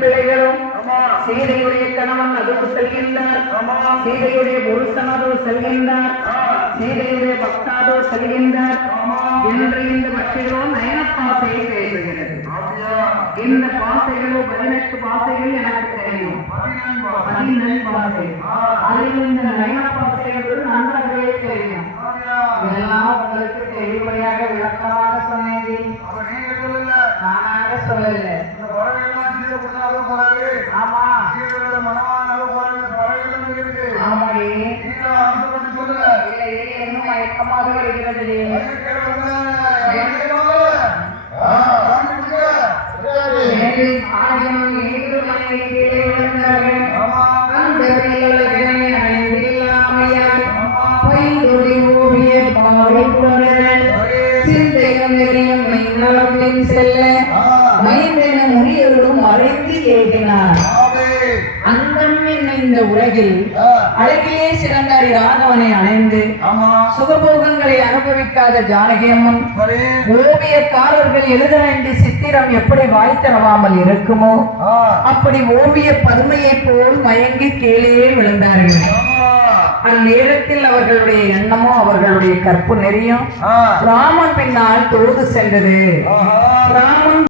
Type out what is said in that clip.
பிள்ளைகளும் சீதையுடைய கணவன் அதோ செல்கின்றார். சீதையுடைய புருஷன் அதோ செல்கின்றார். சீதையுடைய பக்தாதோ செல்கின்றார் என்று இந்த பட்சிகளோ நயன பாசையை பேசுகிறது இந்த பாசைகளோ பதினெட்டு பாசைகள் எனக்கு தெரியும். பதினெட்டு பாசை. அதில் இந்த நயன பாசைகள் நன்றாகவே தெரியும். இதெல்லாம் உங்களுக்கு தெளிவுரையாக விளக்கமாக சொன்னேன். நானாக சொல்லல ஆமா. இல்லையே வருகிறது மேலும் ஆயிரம் ஏழு மணி கீழே விழுந்தார்கள். அந்த பிள்ளைகளை அணிந்தில்லாமையால் ஓவிய சிந்தையும் செல்ல மைந்தன இந்த உலகில் அழகிலே சிறந்தாரி ராகவனை அணைந்து சுகபோகங்களை அனுபவிக்காத ஜானகி அம்மன் ஓவியக்காரர்கள் எழுத வேண்டிய சித்திரம் எப்படி வாய் தரவாமல் இருக்குமோ அப்படி ஓவிய பதுமையை போல் மயங்கி கீழே விழுந்தார்கள். அந்நேரத்தில் அவர்களுடைய எண்ணமோ அவர்களுடைய கற்பு நெறியும். ராமன் பின்னால் தொழுது சென்றது. ராமன்